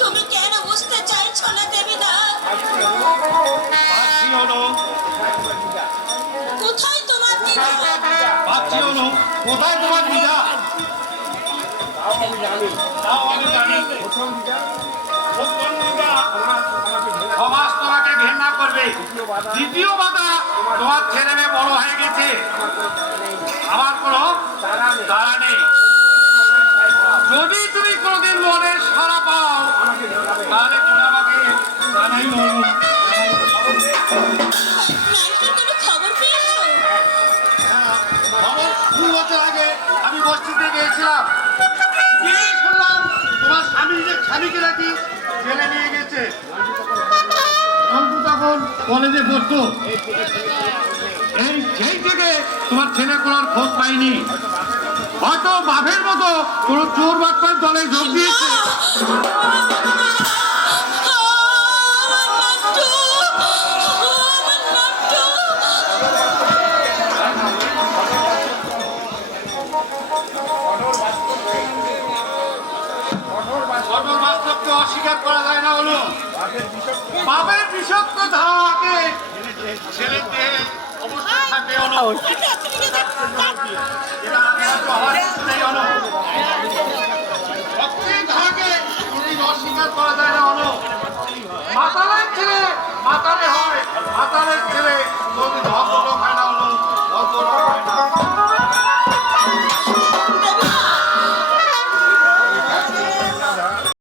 তুমি কেন বুঝতে চাইছো না তোমাকে ঘৃণা করবে। দ্বিতীয় বাধা, তোমার ছেলে মেয়ে বড় হয়ে গেছে। যদি তুমি কোনোদিন মনে সারা পাও, তাহলে তুমি আমাকে আমি বস্তিতে গিয়েছিলাম। তোমার স্বামী স্বামীকে নাকি জেলে নিয়ে গেছে। অঙ্কু তখন কলেজে পড়তো এই সেই থেকে তোমার ছেলে খোঁজ পাইনি হয়তো বাপের মতো কোনো চোর বাচ্চার দলে যোগ দিয়েছে। অস্বীকার করা যায় না হলো বাপের বিষাক্ত ধারাকে ছেলের অবশ্যই থাকবে মাতা